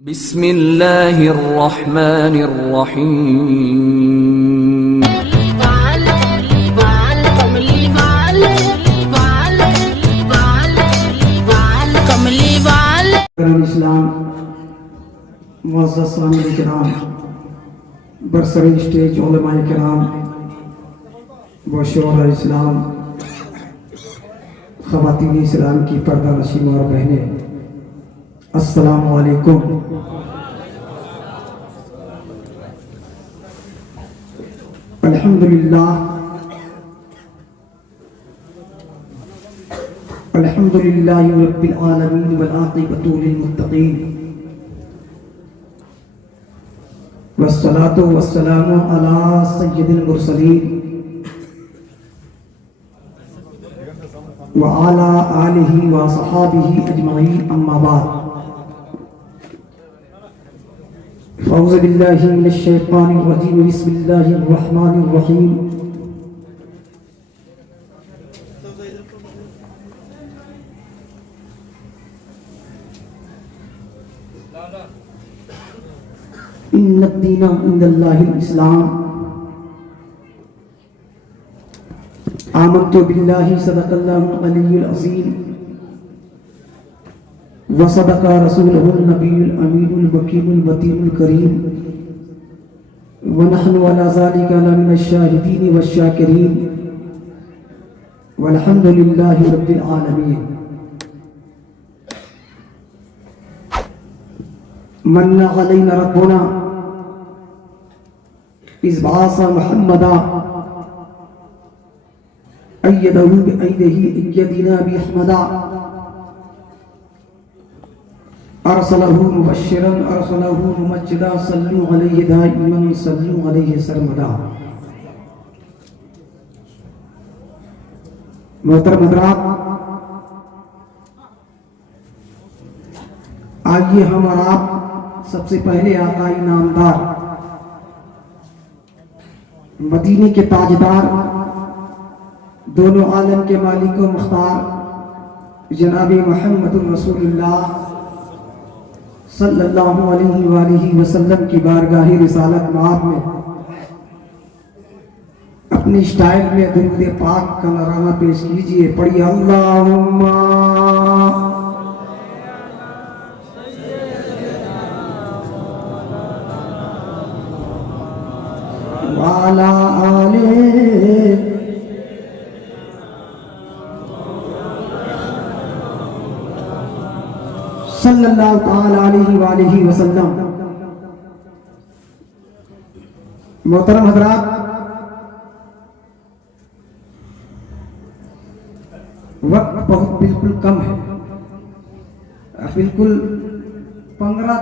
बिस्मिल्लाहिर्रहमानिर्रहीम। इस्लाम मुअज़्ज़ज़ सामीन किराम, बरसरी स्टेज उलमाए किराम व शोहर इस्लाम, ख़वातीन इस्लाम की पर्दा नशीन और बहनें, अस्सलामु अलैकुम। अल्हम्दुलिल्लाह अल्हम्दुलिल्लाहि रब्बिल आलमीन वल आक़िबतु लिल मुत्तक़ीन वस्सलातु वस्सलामु अला सय्यिदिल मुरसलीन व अला आलिहि व सहाबिहि अजमईन, अम्मा बाद। अऊज़ु बिल्लाहि मिनश शैतानिर रजीम, बिस्मिल्लाहिर रहमानिर रहीम। इन्नद्दीन इंदल्लाहिल इस्लाम, आमन्तु बिल्लाहि सदक़ल्लाहुल अलिय्युल अज़ीम व सदक़ा रसूलुहुन नबियुल अमीनुल वकीलुल वतीनुल करीम व नहनु अला ज़ालिका लमिनश शाहिदीन वश्शाकिरीन वल्हम्दुलिल्लाहि रब्बिल आलमीन। मन्ना अलैना रब्बुना इज़ बअसा मुहम्मदा अय्यदहु बिअयदिही अय्यदिना बिअहमदा अरसलहु मुबश्शिरन अरसलहु मुमज्जिदा सल्लु अलैहि दाइमन सल्लु अलैहि सरमदा। मोहतरम हज़रात, आइए हम और आप सबसे पहले आकाई नामदार, मदीने के ताजदार, दोनों आलम के मालिक व मुख्तार जनाब मुहम्मदुर रसूलुल्लाह सल्लल्लाहु अलैहि वसल्लम की बारगाह रिसालत माब में अपनी स्टाइल में दुरूद पाक का नराना पेश कीजिए। पढ़िए अल्लाहुम्मा वाला आले सल्लल्लाहु तआला अलैहि वसल्लम। मोहतरम हज़रात, वक्त बहुत बिल्कुल कम है, बिल्कुल 15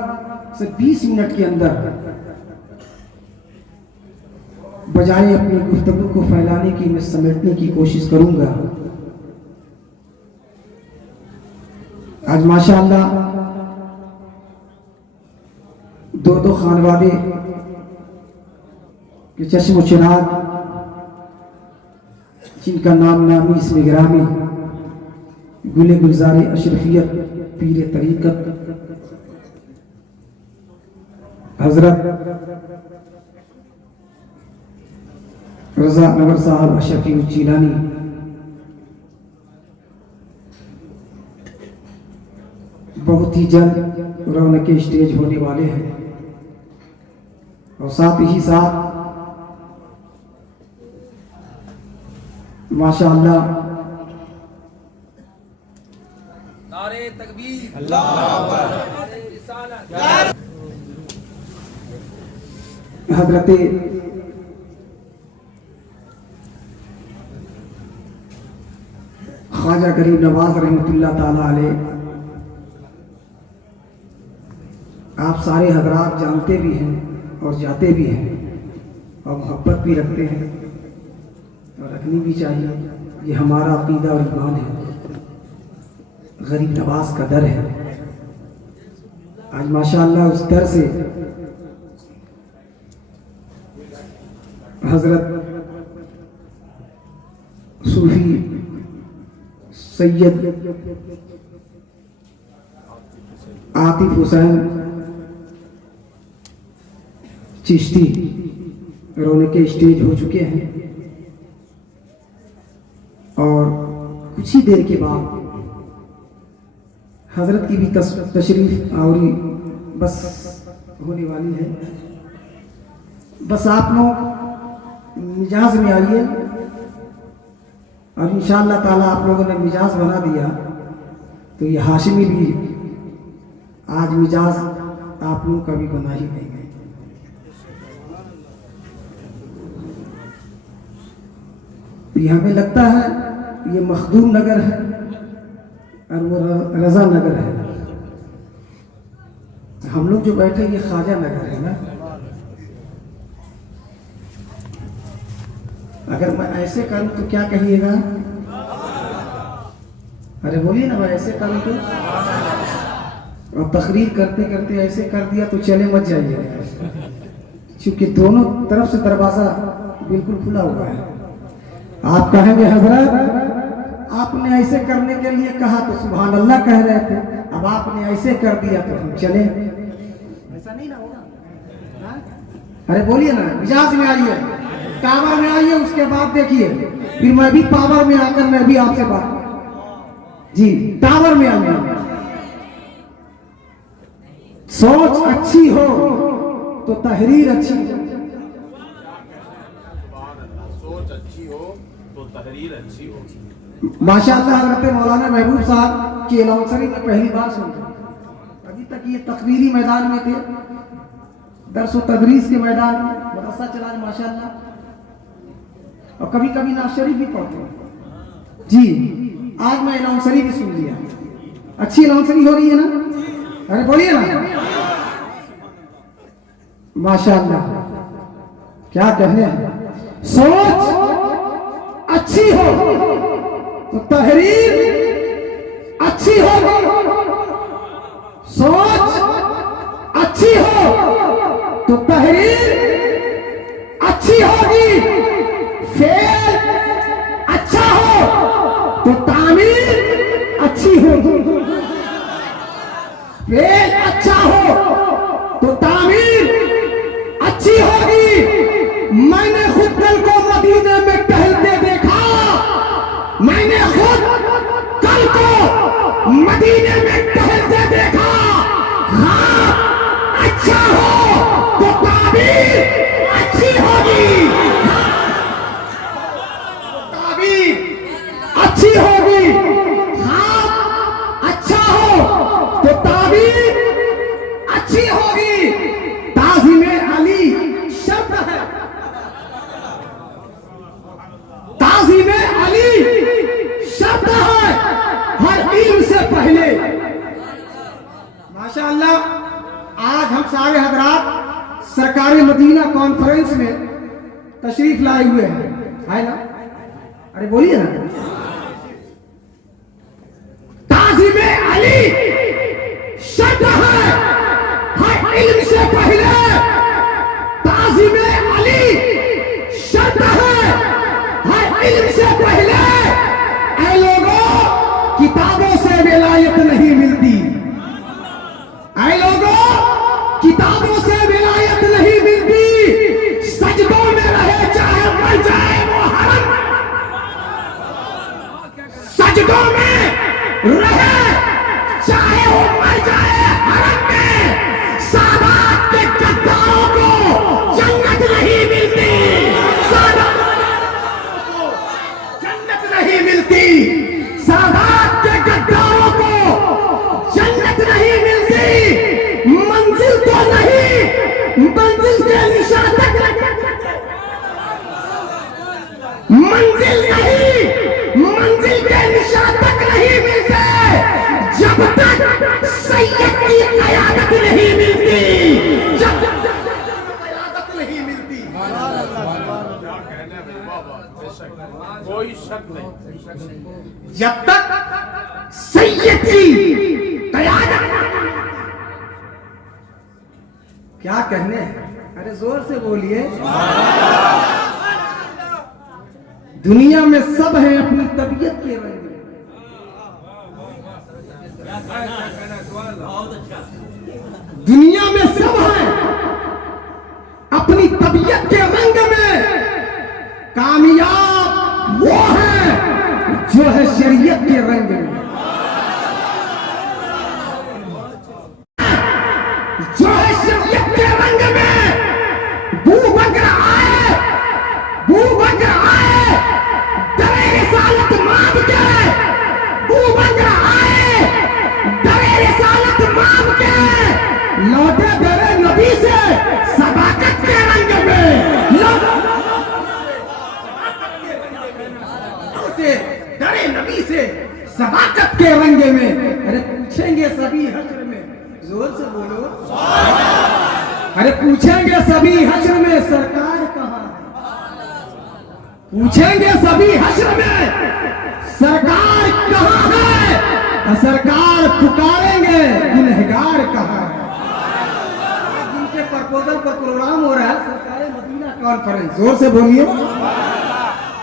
से 20 मिनट के अंदर बजाय अपनी गुफ्तगू को फैलाने की मैं समेटने की कोशिश करूंगा। आज माशाअल्लाह दो खानवादे के चश्म चिराग, जिनका नाम नामी इसमें गिरामी गुले गुलजारे अशरफियत पीर तरीक़त हजरत रज़ा नवर साहब अशरफी चीलानी बहुत ही जल्द रौनक स्टेज होने वाले हैं, और साथ ही साथ माशाअल्लाह नारे तकबीर, अल्लाहु अकबर, हजरत ख्वाजा गरीब नवाज रहमतुल्लाह ताला अलैह, आप सारे हजरात जानते भी हैं और जाते भी हैं और मोहब्बत भी रखते हैं और रखनी भी चाहिए। ये हमारा अकीदा और ईमान है, गरीब नवाज का दर है। आज माशाअल्लाह उस दर से हजरत सूफी सैयद आतिफ हुसैन चिश्ती रोने के स्टेज हो चुके हैं और कुछ ही देर के बाद हजरत की भी तशरीफ आवरी बस होने वाली है। बस आप लोग मिजाज में आइए और इंशाअल्लाह ताला आप लोगों ने मिजाज बना दिया तो ये हाशिमी भी आज मिजाज आप लोगों का भी बना ही देंगे। ये हमें लगता है ये मखदूम नगर है और वो रजा नगर है। हम लोग जो बैठे ये ख्वाजा नगर है ना। अगर मैं ऐसे करूं तो क्या कहिएगा? अरे बोलिए ना, मैं ऐसे करूं तो, और तकरीर करते करते ऐसे कर दिया तो चले मत जाइए, क्योंकि दोनों तरफ से दरवाजा बिल्कुल खुला हुआ है। आप कहेंगे हजरत आपने ऐसे करने के लिए कहा तो सुभान अल्लाह कह रहे थे, अब आपने ऐसे कर दिया तो हम चले, ऐसा नहीं ना होगा। अरे बोलिए ना, मिजाज में आइए, टावर में आइए, उसके बाद देखिए फिर मैं भी पावर में आकर मैं भी आपसे बात जी टावर में आइए। सोच अच्छी हो तो तहरीर अच्छी हो, सोच अच्छी हो तो तहरीर अच्छी हो। माशाअल्लाह हज़रत मौलाना महबूब साहब की अनाउंसरी में पहली बार सुन रहे हैं। अभी तक ये तकरीरी मैदान में थे, दर्स व तदरीस के मैदान में मदरसा चला है माशाअल्लाह, और कभी कभी नात शरीफ भी पढ़ते हैं जी। आज मैं अनाउंसरी भी सुन लिया, अच्छी अनाउंसरी हो रही है ना? अरे बोलिए ना, माशाअल्लाह क्या कहने हैं। सोच अच्छी हो तो तहरीर अच्छी होगी, सोच अच्छी हो तो तहरीर अच्छी होगी, फेल अच्छा हो तो तामीर अच्छी होगी, फेल अच्छा हो तो तामीर अच्छी होगी। मैंने खुद कल को मदीने में टहलते देखा, मैंने खुद कल को मदीने में टहलते देखा। हाँ अच्छा हो तो ताबीर अच्छी होगी, ताबीर अच्छी होगी। हाँ अच्छा हो तो ताबीर अच्छी होगी। ताज़ीमे अली शब्द है, ताज़ीमे अली शब्द है हर इल्म से पहले। माशाअल्लाह आज हम सारे हजरात सरकारी मदीना कॉन्फ्रेंस में तशरीफ लाए हुए हैं, है ना? अरे बोलिए ना, ताज़ीमे अली शब्द है हर इल्म से पहले, ताज़ीमे अली शब्द है हर इल्म से पहले। ऐ लोगों किताबों से विलायत नहीं मिलती, ऐ लोगों किताबों से विलायत नहीं मिलती। सजदों में रहे चाहे मर जाए वो हरम, सजदों में रहे चाहे वो मर जाए हरम में। सादात के गद्दारों को जन्नत नहीं मिलती, सादात को जन्नत नहीं मिलती, सादात के गद्दारों को जन्नत नहीं मिलती। मंजिल तो नहीं, मंजिल के निशान तक, मंजिल नहीं, मंजिल के निशान तक नहीं मिलते जब तक सैयद की क़यादत नहीं मिलती, जब तक क़यादत नहीं मिलती। कोई शक नहीं, जब तक सैयद की क़यादत। क्या कहने हैं? अरे जोर से बोलिए। दुनिया में सब है अपनी तबीयत के रंग, दुनिया में सब है जो है शरीयत के रंग में बू बकर आए, बू बकर आए, डरे रिसालत मांग के, बू बकर आए, डरे रिसालत मांग के, लौटे डरे नबी से सदाकत के रंग में, लौटे डरे नबी से सदाकत के रंग में। अरे पूछेंगे सभी हश्र में, जोर से बोलो, अरे पूछेंगे सभी हश्र में सरकार कहाँ है, पूछेंगे सभी हश्र में सरकार कहाँ है, और सरकार पुकारेंगे गुनहगार कहाँ है। जिनके प्रपोजल पर प्रोग्राम हो रहा है सरकार मदीना कॉन्फ्रेंस, जोर से बोलिए,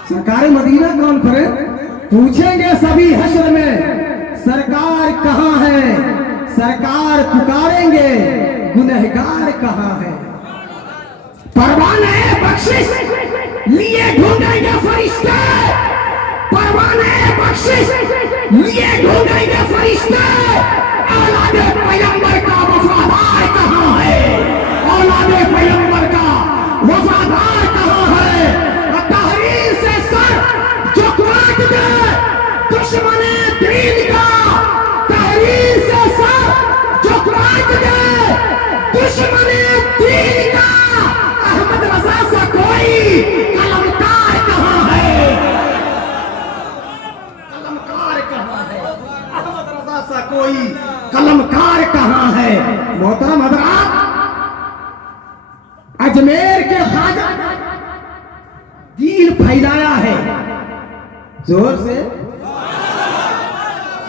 सरकार मदीना कॉन्फ्रेंस। पूछेंगे सभी हश्र में सरकार कहाँ है, सरकार पुकारेंगे गुनहगार कहाँ है। परवाने बख्शिश लिए ढूंढेंगे फरिश्ते, परवाने बख्शिश लिए ढूंढेंगे फरिश्ते। औलादे पैगंबर का वफादार कहाँ है, औलादे पैगंबर का वफादार कहाँ है। तहरीर से सर जो काट दे दुश्मने दीन का, तहरीर से सर जो काट दे दुश्मने दीन का। अहमद रजा सा कोई कलमकार कहाँ है, कलमकार कहाँ है, अहमद रजा सा कोई कलमकार कहाँ है। मोहतरम हजरात, अजमेर के ख्वाजा दीन फैलाया है, जोर से,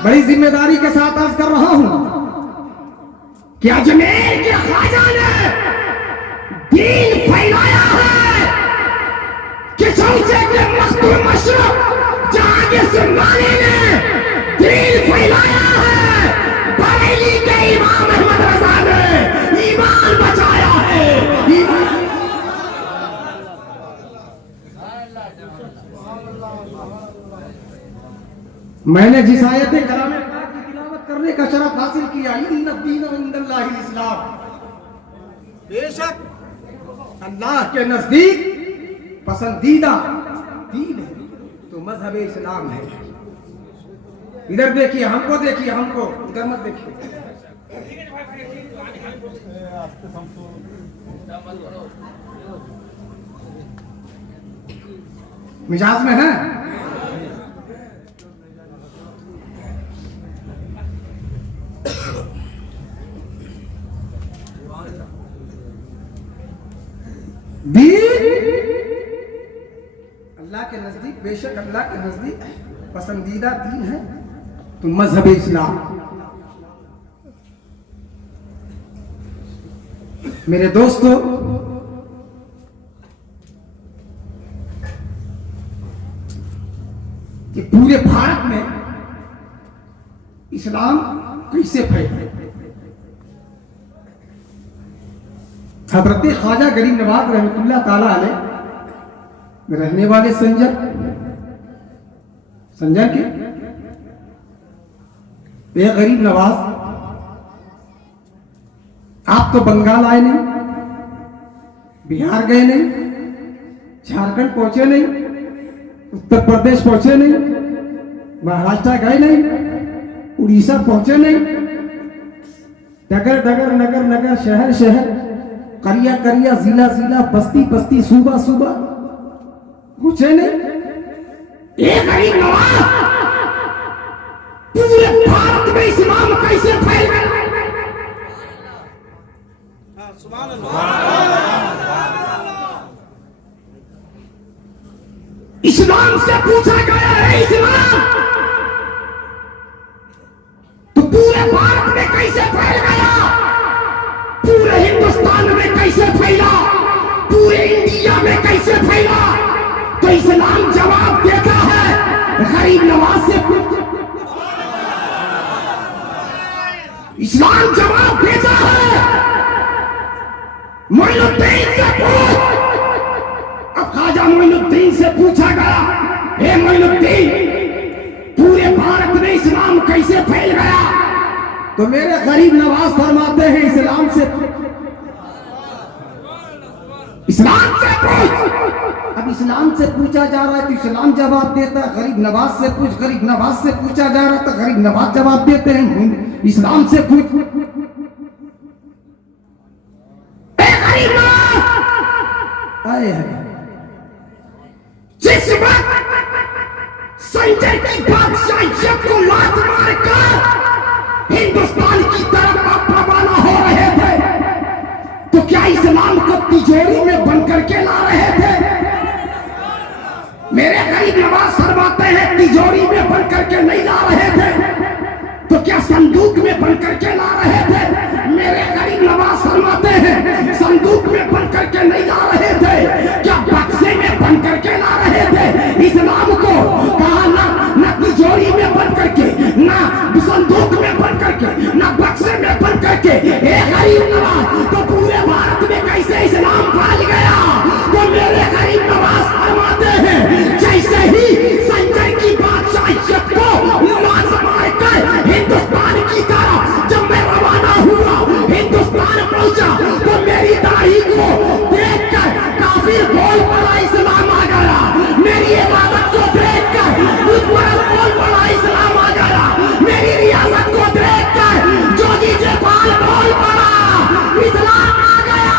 बड़ी जिम्मेदारी के साथ अर्ज कर रहा हूं कि अजमेर के ख्वाजा ने दीन फैलाया है कि चौसे के मखदूम मशरफ जहांगीर सुल्तानी ने दीन फैलाया है। बरेली के इमाम अहमद रजा ने ईमान बचाया है। मैंने जिस आयत कलामे पाक की तिलावत करने का शरफ हासिल किया, इन्ना दीन इंदल्लाहिल इस्लाम, बेशक अल्लाह के नजदीक पसंदीदा दीन है तो मजहब इस्लाम है। इधर देखिए, हमको देखिए, हमको इधर मत देखिए। मिजाज में है। दीन अल्लाह के नजदीक, बेशक अल्लाह के नजदीक पसंदीदा दीन है तो मजहब इस्लाम। मेरे दोस्तों, कि पूरे भारत में इस्लाम कैसे फैला। हजरत ख्वाजा गरीब नवाज रहमतुल्लाह ताला अलैह रहने वाले संजर के ये गरीब नवाज, आप तो बंगाल आए नहीं, बिहार गए नहीं, झारखंड पहुंचे नहीं, उत्तर प्रदेश पहुंचे नहीं, महाराष्ट्र गए नहीं, उड़ीसा पहुंचे नहीं, डगर डगर नगर नगर शहर शहर करिया करिया जिला जिला बस्ती बस्ती सूबा सूबा पहुंचे नहीं। एक गरीब नवाज पूरे भारत में इस्लाम कैसे फैल गया। सुभान अल्लाह। इस्लाम से पूछा गया है इस्लाम तो पूरे भारत में कैसे फैल गया, पूरे हिंदुस्तान में कैसे फैला, पूरे इंडिया में कैसे फैला। तो इस्लाम जवाब देता है गरीब नवाज से पूछ। इस्लाम जवाब देता है मोइनुद्दीन से पूछ। अब ख्वाजा मोइनुद्दीन से पूछा गया, हे मोइनुद्दीन, पूरे भारत में इस्लाम कैसे फैल गया। तो मेरे गरीब नवाज फरमाते हैं इस्लाम से पूछ। अब इस्लाम से पूछा जा रहा है तो इस्लाम जवाब देता है। गरीब नवाज से पूछ, गरीब नवाज से पूछा जा रहा है तो गरीब नवाज जवाब देते हैं। इस्लाम से पूछ, गरीब नवाज जिस वक्त संजय की बादशाहियत को लात मारकर हिंदुस्तान की तरफ आप रवाना हो रहे थे तो क्या इस्लाम को तिजोरी में बंद करके ला रहे थे? मेरे गरीब नवाज फरमाते हैं तिजोरी में बंद करके नहीं ला रहे थे तो क्या संदूक में बंद करके ला रहे थे? मेरे गरीब नवाज फरमाते हैं संदूक में बंद करके नहीं ला रहे थे, क्या बक्से में बंद करके ला रहे थे? इस्लाम को कहा ना तिजोरी में बंद करके, ना संदूक में बंद करके, ना बक्से में बंद करके। गरीब नवाज तो पूरे भारत में कैसे इस्लाम फैल गया? तो मेरे गरीब नवाज फरमाते हैं जैसे ही संजय की बादशाहियत को लात मारकर हिंदुस्तान की तरफ जब मैं रवाना हुआ, हिंदुस्तान पहुंचा तो मेरी दाढ़ी को देखकर काफिर बोल पड़ा इस्लाम आ गया। मेरी इबादत को देखकर मुझ पर बोल पड़ा इस्लाम आ गया। मेरी रियासत को देखकर जोगी जयपाल बोल पड़ा इस्लाम आ गया।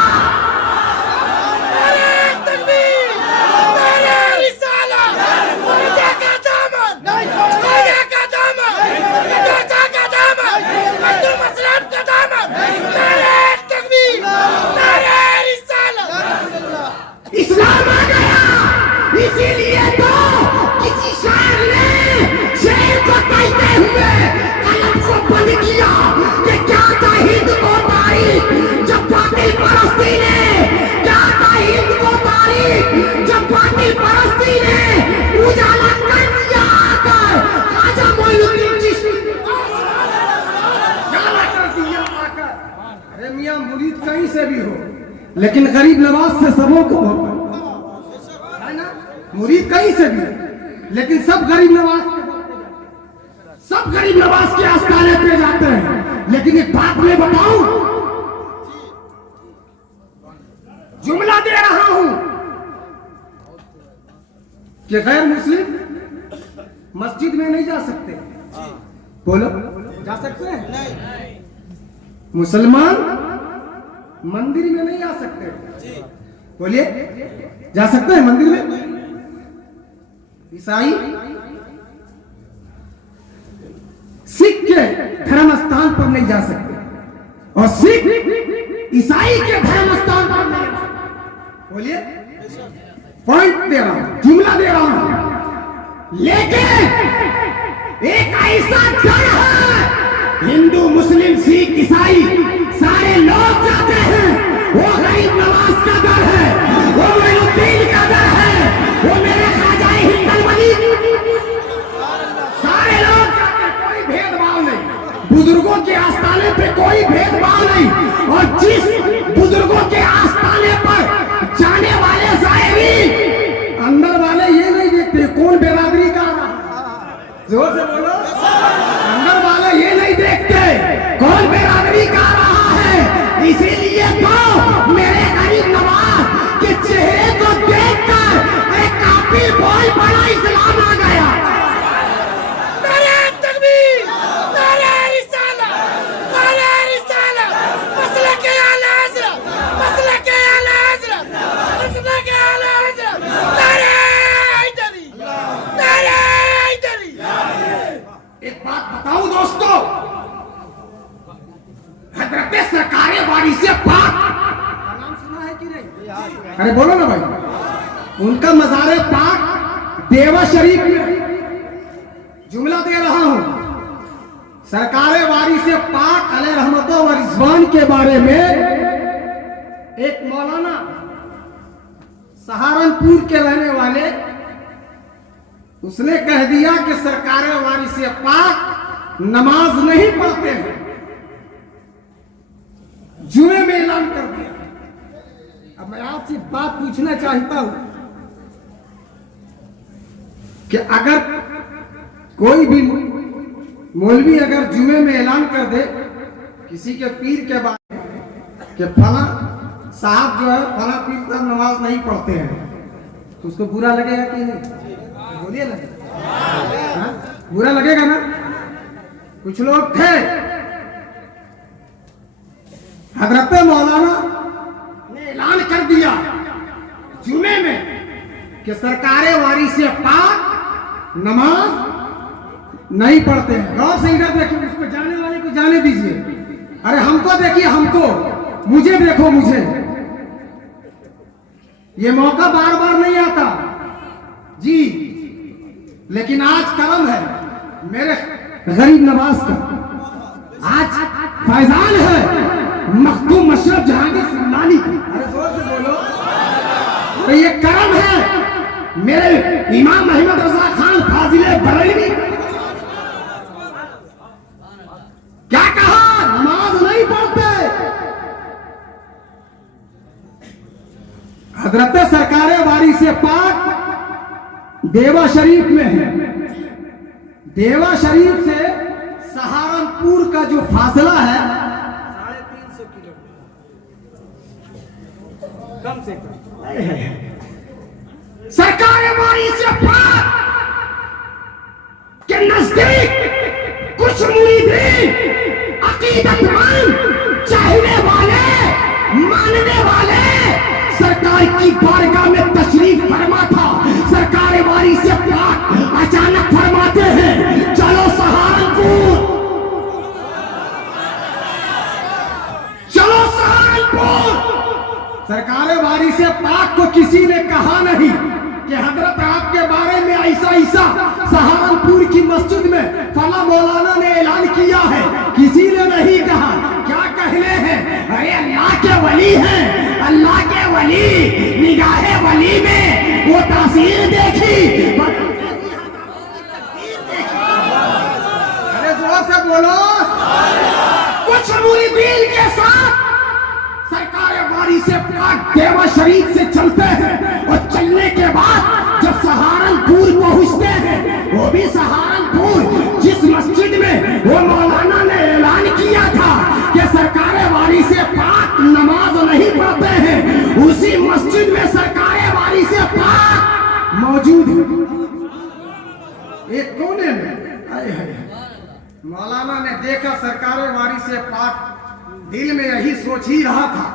इस्लाम आ गया। इसीलिए तो किसी शायर ने शेर को कहते हुए कलम को बंद किया कि क्या था हिंद को तारीख जब बातिल परस्ती ने, क्या था हिंद को तारीख जब बातिल परस्ती ने उजाला कर दिया आकर ख्वाजा मोइनुद्दीन चिश्ती उजाला कर दिया आकर। अरे मियां मुरीद कहीं से भी हो लेकिन गरीब नवाज से सबों को है ना, मुरीद कहीं से भी लेकिन सब गरीब नवाज के आस्थाने पे जाते हैं। लेकिन एक बात मैं बताऊं, जुमला दे रहा हूं कि गैर मुस्लिम मस्जिद में नहीं जा सकते। बोलो, जा सकते हैं? नहीं। मुसलमान मंदिर में नहीं आ सकते। बोलिए, जा सकते हैं मंदिर में? ईसाई सिख के धर्म स्थान पर नहीं जा सकते और सिख ईसाई के धर्म स्थान पर नहीं जा सकते। बोलिए, पॉइंट दे रहा हूं, जुमला दे रहा हूं। लेकिन एक ऐसा डर है, हिंदू मुस्लिम सिख ईसाई सारे लोग जाते हैं, वो गरीब नवाज का डर है, वो मोइनुद्दीन का डर है, वो मेरे ख्वाजा हिंदल वली, सारे लोग जाते हैं, कोई भेदभाव नहीं। बुजुर्गों के आस्थाने पे कोई भेदभाव नहीं। और जिस बुजुर्गों के आस्थाने पर जाने वाले ज़ायरीन, अंदर वाले ये नहीं देखते कौन बिरादरी का, जोर से बोलो, अंदर वाले ये नहीं देखते कौन बिरादरी का रहा है। इसीलिए तो मेरे गरीब नवाज के चेहरे को देखकर एक काफिर बोल पड़ा इस्लाम आ गया। नारे तकबीर, नारे रिसाला, नारे रिसाला, मसले के आला हज़रत, मसले के आला हज़रत, मसले के आला हज़रत, नारे हैदरी, नारे हैदरी। एक बात बताऊं दोस्तों, हजरत सरकारे वारी से पाक का नाम सुना है कि नहीं? अरे बोलो ना भाई, उनका मज़ारे पाक देवा शरीफ में। जुमला दे रहा हूं, सरकारे वारी से पाक अलैहि रहमतो व रिज़वान के बारे में एक मौलाना सहारनपुर के रहने वाले, उसने कह दिया कि सरकारे वारी से पाक नमाज नहीं पढ़ते हैं, जुमे में ऐलान कर दिया। अब मैं आपसे बात पूछना चाहता हूं कि अगर कोई भी मौलवी अगर जुमे में ऐलान कर दे किसी के पीर के बारे कि फला साहब जो है फला पीर साहब नमाज नहीं पढ़ते हैं, तो उसको बुरा लगेगा कि नहीं? बोलिए ना, हाँ? बुरा लगेगा ना। कुछ लोग थे, हजरत मौलाना ने ऐलान कर दिया जुमे में कि सरकारे वारी से पाक नमाज नहीं पढ़ते हैं। गौर से इधर देखिए, उसको जाने वाले को जाने दीजिए। अरे हमको देखिए, हमको, मुझे देखो मुझे। ये मौका बार बार नहीं आता जी, लेकिन आज करम है मेरे गरीब नवाज का। आज फैजान है मखदूम मशरफ जहांगीर सुल्तानी की। अरे जोर से बोलो। तो ये करम है मेरे इमाम अहमद रजा खान फाजिले बरेलवी। क्या कहा? नमाज नहीं पढ़ते। हजरत सरकारे वारी से पाक देवा शरीफ में है। देवा शरीफ से सहारनपुर का जो फासला है 350 किलोमीटर कम से कम। सरकारे वारी से पाक के नजदीक कुछ मुरीदीन, अकीदतमंद, चाहने वाले, मानने वाले सरकार की बारगाह में तशरीफ फरमा था। सरकार वारी से पाक अचानक फरमाते हैं चलो सहारनपुर, चलो सहारनपुर। सरकार वारी से पाक को किसी ने कहा नहीं कि हजरत आपके बारे में ऐसा ऐसा सहारनपुर की मस्जिद में फला मौलाना ने ऐलान किया है। किसी ने नहीं कहा। क्या कहने हैं? अरे अल्लाह के वली हैं, अल्लाह के वली, निगाहे वली में वो तासीर देखी। अरे जोर से बोलो। कुछ मुरीदीन के साथ सरकार वारी से पाक देवा शरीफ से चलते हैं और चलने के बाद जब सहारनपुर पहुंचते हैं, वो भी सहारनपुर जिस मस्जिद में वो मौलाना ने ऐलान किया था कि सरकार वारी से पाक नमाज नहीं पढ़ते हैं, उसी मस्जिद में सरकार वारी से पाक मौजूद है। एक कोने में आए हैं। मौलाना ने देखा सरकार वारी से पाक, दिल में यही सोच ही रहा था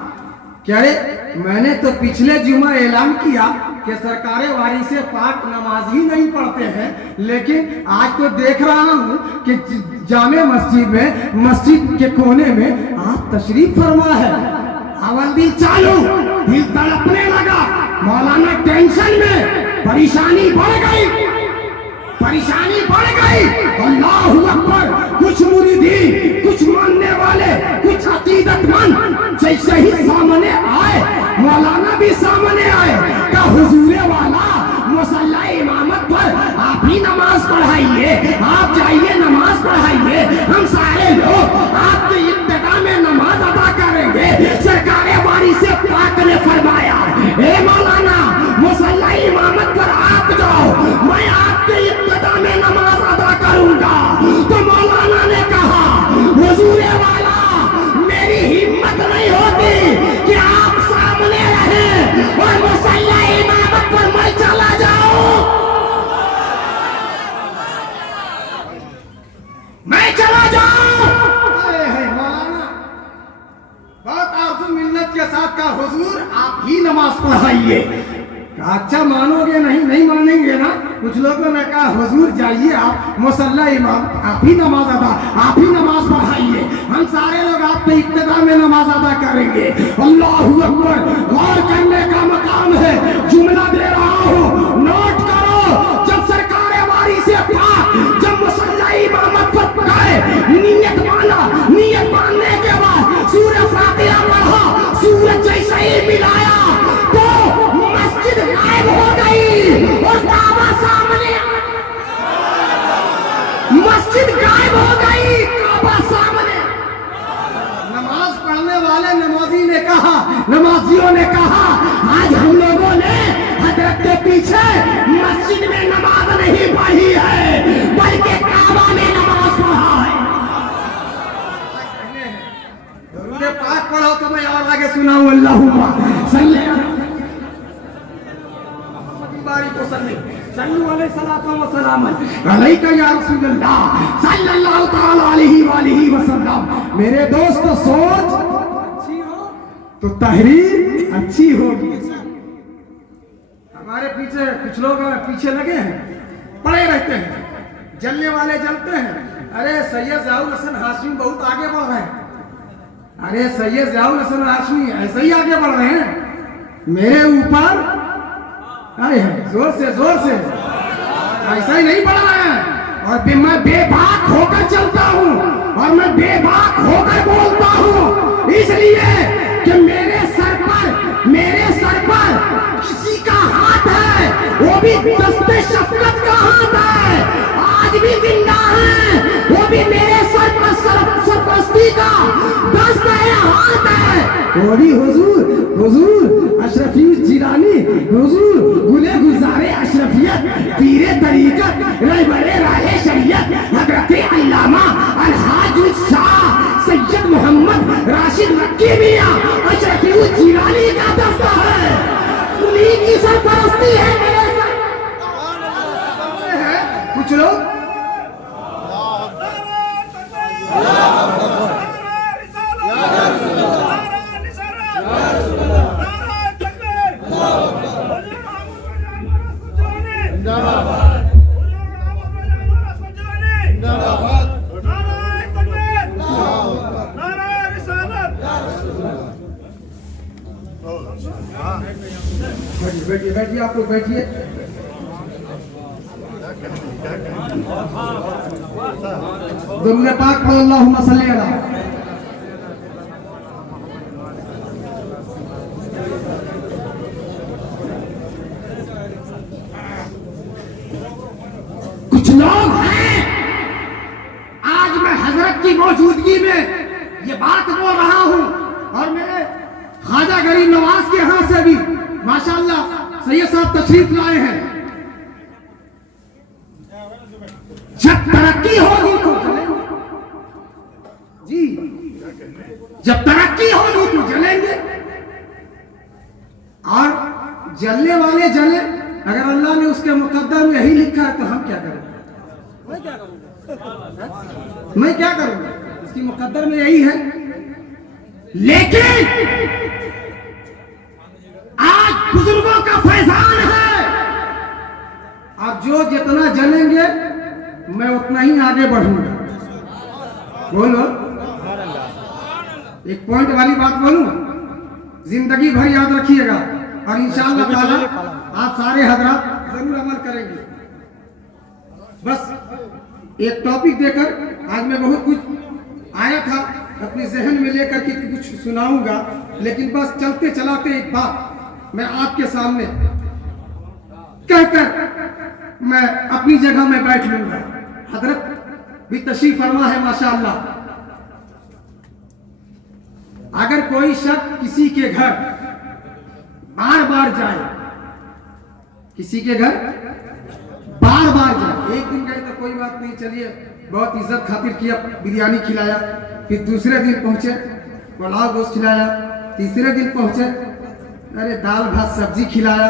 कि अरे मैंने तो पिछले जुमा ऐलान किया कि सरकारे वारी से पाक नमाज ही नहीं पढ़ते हैं, लेकिन आज तो देख रहा हूं कि जामे मस्जिद में, मस्जिद के कोने में आप तशरीफ फरमा है। अवल दिल चालू, दिल तड़पने लगा। मौलाना टेंशन में, परेशानी बढ़ गई, परेशानी बढ़ गई। अल्लाहू अकबर। कुछ मुरीदीन, कुछ मानने वाले, कुछ अकीदतमंद जैसे ही सामने आए, मौलाना भी सामने आए। का हुजूरे वाला मुसल्ला इमामत पर आप ही नमाज पढ़ाइए, आप जाइए नमाज पढ़ाइए, हम सारे लोग आपके इब्तिदा में नमाज अदा करेंगे। सरकारे वारी से पाक ने फरमाया, ए मौलाना मुसल्ला इमामत पर आप जाओ, मैं आपके इब्तिदा में नमाज अदा करूंगा। तो मौलाना ने कहा, हुजूरे वाला मेरी हिम्मत नहीं होती कि आप सामने रहें और मुसल्ला इमामत पर मैं चला जाऊं, मैं चला जाऊं। मौलाना बहुत आरज़ू मिन्नत के साथ कहा, हुजूर आप ही नमाज पढ़ाइए। अच्छा मानोगे नहीं? नहीं मानेंगे ना। कुछ लोगों ने कहा हुजूर जाइए आप मुसल्ला इमाम, आप ही नमाज अदा, आप ही नमाज पढ़ाइए, हम सारे लोग आपके इब्तिदा में नमाज अदा करेंगे। अल्लाहू अकबर। गौर करने का मकाम है, जुमला दे रहा हूँ, नोट करो। जब सरकार वारी से पाक जब मुसल्ला इमामत पर गए, नियत माना, नियत मानने के बाद सूरह फातिहा पढ़ा, सूरज जैसे ही मिलाया तो मस्जिद गायब हो गई और काबा सामने, मस्जिद गायब हो गई, काबा सामने। नमाज पढ़ने वाले नमाजी ने कहा, नमाजियों ने कहा, आज हम लोगों ने हजरत के पीछे मस्जिद में नमाज नहीं पढ़ी है, बल्कि काबा में नमाज पढ़ा है। चाहो तो मैं और आगे सुनाऊं। अल्लाहुम्मा सल्ली बारी को सल्ली सल्लु अलैहि सलातो व सलाम अलैका या रसूलल्लाह सल्लल्लाहु तआला अलैहि वसल्लम। मेरे दोस्त, सोच अच्छी हो तो तहरीर अच्छी होगी। हमारे पीछे कुछ लोग पीछे लगे हैं, पड़े रहते हैं, जलने वाले जलते हैं। अरे सैयद ज़ियाउल हसन हाशमी बहुत आगे बढ़ रहे हैं। अरे सैयद ज़ियाउल हसन हाशमी ऐसे ही आगे बढ़ रहे हैं। मेरे ऊपर अरे जोर से ऐसा ही नहीं बढ़ रहा है। और मैं बेबाक होकर चलता हूँ और मैं बेबाक होकर बोलता हूँ, इसलिए कि मेरे सर पर किसी का हाथ है, वो भी दस्ते शफकत का हाथ है, आज भी जिंदा है, वो भी मेरे सर पर सरपरस्ती का दस्त है, हाथ है। वो भी हुजूर अशरफियत जिलानी, हुजूर गुले गुजारे अशरफियत, पीरे तरीकत, रहबरे राहे शरीयत, हजरत अल्लामा अलहाज शाह सैयद मोहम्मद राशिद मक्की मियां अशरफियत जिलानी का दस्ता है। उन्हीं की सरपरस्ती है मेरे सर। कुछ लोग बैठिए, आप लोग बैठिए। दुरूद पाक पढ़ो, अल्लाहुम्मा सल्ली अला। कुछ लोग हैं, आज मैं हजरत की मौजूदगी में ये बात बोल रहा हूं और मेरे ख्वाजा गरीब नवाज के यहां से भी माशाअल्लाह सैयद साहब तशरीफ लाए हैं। जब तरक्की होगी तो जलेंगे जी, जब तरक्की होगी तो जलेंगे और जलने वाले जले। अगर अल्लाह ने उसके मुकद्दर में यही लिखा है तो हम क्या करें? मैं क्या करूंगा? उसकी मुकद्दर में यही है। लेकिन आज बुजुर्गों का फैजान है, अब जो जितना जलेंगे मैं उतना ही आगे बढ़ूंगा। बोलो, एक पॉइंट वाली बात बोलूं, जिंदगी भर याद रखिएगा और इंशाअल्लाह ताला आप सारे हजरात जरूर अमल करेंगे। बस एक टॉपिक देकर आज मैं बहुत कुछ आया था अपने जहन में लेकर के कुछ सुनाऊंगा, लेकिन बस चलते चलाते एक बात मैं आपके सामने कहकर मैं अपनी जगह में बैठ लूंगा। हजरत भी तशरीफ फरमा है माशाअल्लाह। अगर कोई शख्स किसी के घर बार बार जाए, किसी के घर बार बार जाए, एक दिन गए तो कोई बात नहीं, चलिए बहुत इज्जत खातिर किया, बिरयानी खिलाया, फिर दूसरे दिन पहुंचे पुलाव गोश्त खिलाया, तीसरे दिन पहुंचे अरे दाल भात सब्जी खिलाया।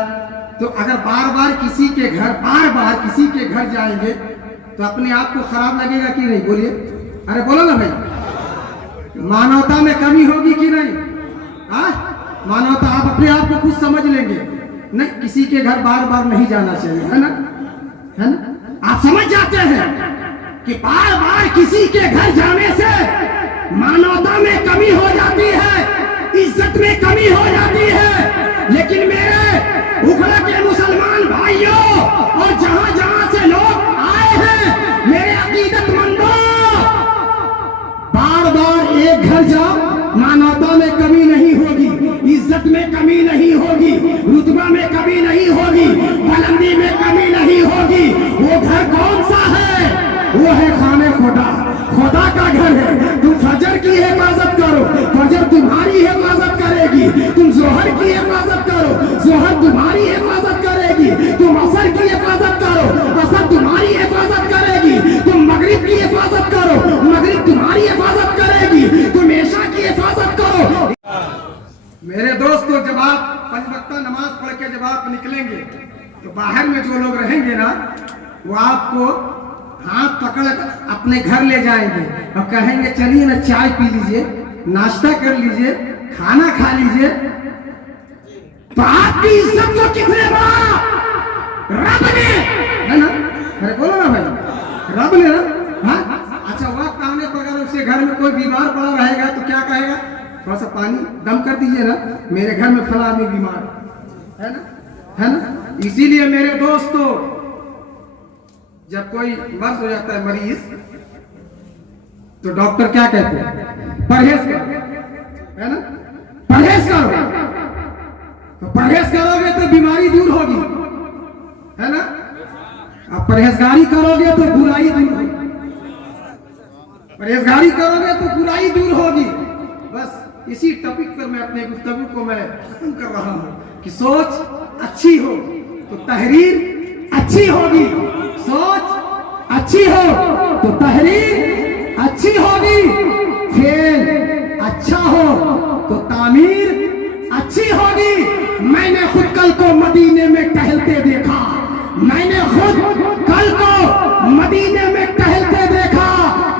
तो अगर बार बार किसी के घर जाएंगे तो अपने आप को खराब लगेगा कि नहीं? बोलिए, अरे बोलो ना भाई, मानवता में कमी होगी कि नहीं? मानवता, आप अपने आप को खुद समझ लेंगे। नहीं, किसी के घर बार बार नहीं जाना चाहिए, है ना? आप समझ जाते हैं कि बार बार किसी के घर जाने से मानवता में कमी हो जाती है, इज्जत में कमी हो जाती है। लेकिन मेरे उखड़ा के मुसलमान भाइयों और जहां जहां से लोग आए हैं, मेरे अकीदतमंदों, बार बार एक घर जाओ, मानवता में कमी नहीं होगी, इज्जत में कमी नहीं होगी, रुतबा में कमी नहीं होगी, बुलंदी में कमी नहीं होगी। वो घर कौन सा है? वो है खाने खुदा, खुदा का घर है। तुम फजर की हिफाजत करो, फजर तुम्हारी हिफाजत करेगी। तुम जोहर की हिफाजत करो, जोहर तुम्हारी हिफाजत करेगी। तुम असर की हिफाजत करो, असर तुम्हारी हिफाजत करेगी। तुम मगरिब की हिफाजत करो, मगरिब तुम्हारी हिफाजत करेगी। तुम ऐशा की हिफाजत करो। मेरे दोस्तों, जब आप 5 वक्ता नमाज पढ़ के जब आप निकलेंगे तो बाहर में जो लोग रहेंगे ना, वो आपको हाथ पकड़ अपने घर ले जाएंगे और कहेंगे चलिए ना चाय पी लीजिए, नाश्ता कर लीजिए, खाना खा लीजिए। तो आपकी इज्जत को किसने बड़ा? रब ने, है ना? अरे बोलो ना भाई, रब ने ना। हाँ, अच्छा, वक्त आने पर अगर उसके घर में कोई बीमार पड़ा रहेगा तो क्या कहेगा? थोड़ा सा पानी दम कर दीजिए ना, मेरे घर में फला आदमी बीमार है ना, है ना? इसीलिए मेरे दोस्तों, जब कोई मर्द हो जाता है मरीज, तो डॉक्टर क्या कहते हैं? परहेज करो, है ना? परहेज करो। तो परहेज करोगे तो बीमारी दूर होगी, है ना? अब परहेजगारी करोगे तो बुराई दूर होगी, परहेजगारी करोगे तो बुराई दूर होगी। बस इसी टॉपिक पर मैं अपने गुफ्तगू को मैं खत्म कर रहा हूं कि सोच अच्छी हो तो तहरीर अच्छी होगी, सोच अच्छी हो तो तहरीर अच्छी होगी, फेल अच्छा हो तो तामीर अच्छी होगी। मैंने खुद कल को मदीने में टहलते देखा, मैंने खुद कल को मदीने में टहलते देखा।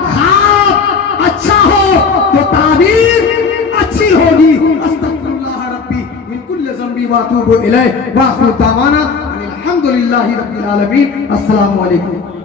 ख्वाब अच्छा हो तो ताबीर अच्छी होगी। अस्तगफिरुल्लाह रब्बी मिन कुल्लि ज़ंबी व अतूबु इलैह व आखिरु दावाना अनिल हम्दुलिल्लाहि रब्बिल आलमीन। अस्सलामु अलैकुम।